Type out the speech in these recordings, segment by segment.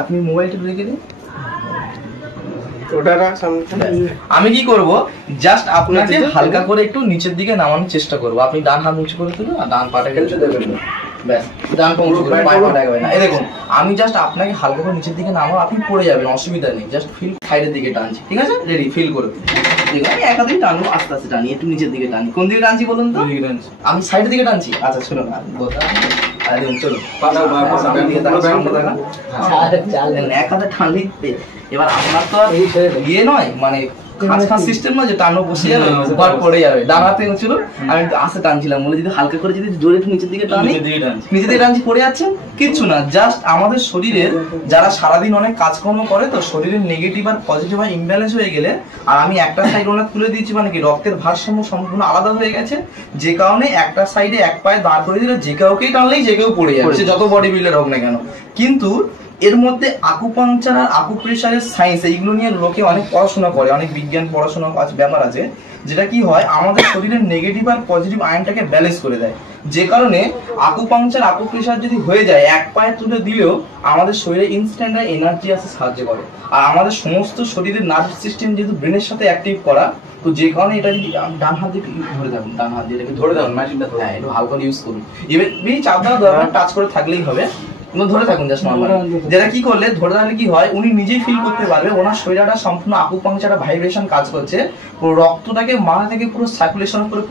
আপনি মোবাইলটা রেখে দিন। আমি কি করব, জাস্ট আপনাকে হালকা করে একটু নিচের দিকে নামানোর চেষ্টা করব। আপনি ডান হাত উঁচু করে তুলুন আর ডান পাটা উঁচু দেবেন, ব্যাস। ডান পা উঁচু করে বাঁ পাটা এগোবে না। এই দেখুন, আমি জাস্ট আপনাকে হালকা করে নিচের দিকে নামাবো, আপনি পড়ে যাবেন, অসুবিধা নেই। জাস্ট ফিল সাইডের দিকে টানছি, ঠিক আছে? রেডি? ফিল করুন। ঠিক আছে, আমি এক হাতেই টানবো, আস্তে আস্তে টানি, একটু নিচের দিকে টানি। কোন দিকে টানছি বলুন তো? আমি সাইডের দিকে টানছি। আচ্ছা শুনুন, চলো এক হাতে টানলি। এবার আপনার তো আর ইয়ে নয়, মানে খাঁচ সিস্টেম নয় যে টানো বসে যাবে বার পড়ে যাবে। ডান হাতে ছিল, আমি আস্তে টানছিলাম বলে যদি হালকা করে যদি জোরে একটু নিচের দিকে টানি, নিচের দিকে টানছি, পড়ে যাচ্ছে। কিচ্ছু না, জাস্ট আমাদের শরীরের যারা সারাদিন অনেক কাজকর্ম করে তো শরীরের নেগেটিভ আর পজিটিভ আর ইমব্যালেন্স হয়ে গেলে, আর আমি একটা সাইড ওনার তুলে দিয়েছি, মানে কি রক্তের ভারসাম্য সম্পূর্ণ আলাদা হয়ে গেছে, যে কারণে একটা সাইডে এক পায়ে দাঁড় করে দিলে যে কাউকেই টানলেই যে কেউ পড়ে যাবে, সে যত বডি বিল্ডার হোক না কেন। কিন্তু এর মধ্যে আকুপাংচার আর আকুপ্রেশারের সায়েন্স এইগুলো নিয়ে লোকে অনেক পড়াশোনা করে, অনেক বিজ্ঞান পড়াশোনা ব্যাপার আছে, যেটা কি হয় আমাদের শরীরের নেগেটিভ আর পজিটিভ আয়নটাকে ব্যালেন্স করে দেয়। যে কারণে আকুপাংচার আকুপ্রেশার যদি হয়ে যায়, এক পায়ে তুলে দিলেও আমাদের শরীরে ইনস্ট্যান্ট এনার্জি আসতে সাহায্য করে। আর আমাদের সমস্ত শরীরের নার্ভ সিস্টেম যেহেতু ব্রেনের সাথে অ্যাক্টিভ করা, তো যে কারণে এটা যদি ডান হাত দিয়ে ধরে থাকুন, ডান হাত দিয়ে ধরে থাকুন, মেশিনটা হ্যাঁ একটু হালকা ইউজ করুন। এবার বেশি চাপ দেওয়া দরকার, টাচ করে থাকলেই হবে, ধরে থাকুন জাস্ট নরমাল। যেটা কি করলে ধরে থাকলে কি হয়, উনি নিজেই ফিল করতে পারবে ওনার শরীরটা সম্পূর্ণ আকুপাংচার ভাইব্রেশন কাজ করছে, পুরো রক্তটাকে মাথা থেকে পুরো সার্কুলেশন করে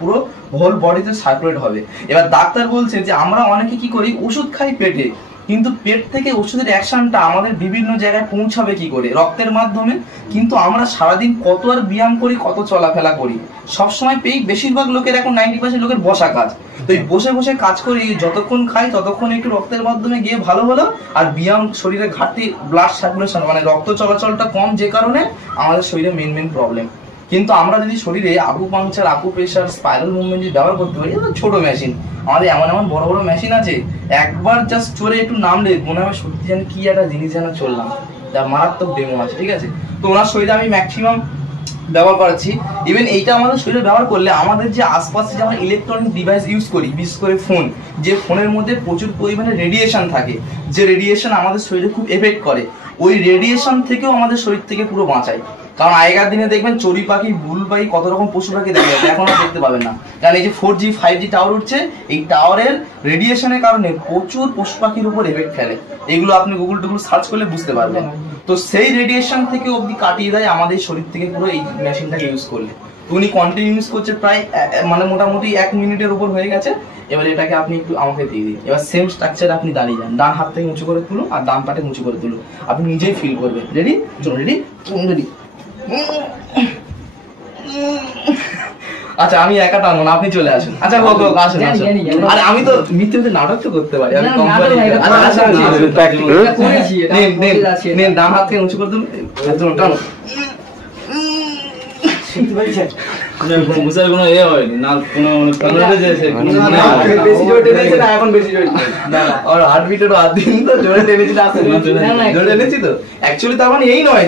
পুরো হোল বডিতে সার্কুলেট হবে। এবার ডাক্তার বলছে যে আমরা অনেকে কি করি, ওষুধ খাই পেটে, কিন্তু পেট থেকে ওষুধের অ্যাকশনটা আমাদের বিভিন্ন জায়গায় পৌঁছাবে কি করে, রক্তের মাধ্যমে। কিন্তু আমরা সারাদিন কত আর ব্যায়াম করি, কত চলাফেরা করি, সবসময় বেশিরভাগ লোকের এখন 90% লোকের বসা কাজ। তো এই বসে বসে কাজ করি, যতক্ষণ খাই ততক্ষণ একটু রক্তের মাধ্যমে গিয়ে ভালো হলো, আর ব্যায়াম শরীরে ঘাটতি, ব্লাড সার্কুলেশন মানে রক্ত চলাচলটা কম, যে কারণে আমাদের শরীরে মেন প্রবলেম। কিন্তু আমরা যদি শরীরে আকুপাংচার, আকুপ্রেশার, স্পাইরাল মুভমেন্ট যদি ব্যবহার করতে পারি, এটা ছোট মেশিন, আমাদের এমন এমন বড় বড় মেশিন আছে, একবার জাস্ট চড়ে একটু নামলে মনে হয় সত্যি যেন কি একটা জিনিস যেন চললাম, যা মারাত্মক ডেমো আছে, ঠিক আছে? তো ওনার শরীরে আমি ম্যাক্সিমাম ব্যবহার করাচ্ছি। ইভেন এইটা আমাদের শরীরে ব্যবহার করলে আমাদের যে আশপাশে যে আমরা ইলেকট্রনিক ডিভাইস ইউজ করি, বিশেষ করে ফোন, যে ফোনের মধ্যে প্রচুর পরিমাণে রেডিয়েশন থাকে, যে রেডিয়েশন আমাদের শরীরে খুব এফেক্ট করে, ওই রেডিয়েশন থেকেও আমাদের শরীর থেকে পুরো বাঁচায়। কারণ আগেকার দিনে দেখবেন চড়ুই পাখি, বুল পাখি, কত রকম পশু পাখি দেখা যায়, এখন আর দেখতে পাবেন না। কারণ এই যে 4G 5G টাওয়ার উঠছে, এই টাওয়ারের রেডিয়েশনের কারণে প্রচুর পশু পাখির উপর এফেক্ট ফেলে। এগুলো আপনি গুগল সার্চ করলে বুঝতে পারবেন। তো সেই রেডিয়েশন থেকে অবধি কাটিয়ে দেয় আমাদের শরীর থেকে পুরো এই মেশিনটাকে ইউজ করলে। উনি কন্টিনিউ ইউজ করছে প্রায় মানে মোটামুটি 1 মিনিটের উপর হয়ে গেছে। এবার এটাকে আপনি একটু আমাকে দিয়ে দিন। এবার সেম স্ট্রাকচারে আপনি দাঁড়িয়ে যান, ডান হাত থেকে উঁচু করে তুলুন আর ডান পাটে উঁচু করে তুলুন, আপনি নিজেই ফিল করবেন। রেডি? চলুন, রেডি রেডি। আচ্ছা আমি একা টানবো না, আপনি চলে আসুন। আচ্ছা হোক আসেন। আরে আমি তো মিথ্যে নাটক তো করতে পারি, আমি ডান হাত থেকে উঁচু করে তুলুন, টানো। কোনো ইয়ে হয়নি না, কোনো হার্ট বিটেরও হাত দিন তো, জোরে টেনেছি তো, জোরে টেনেছি তো অ্যাকচুয়ালি, তার মানে এই নয়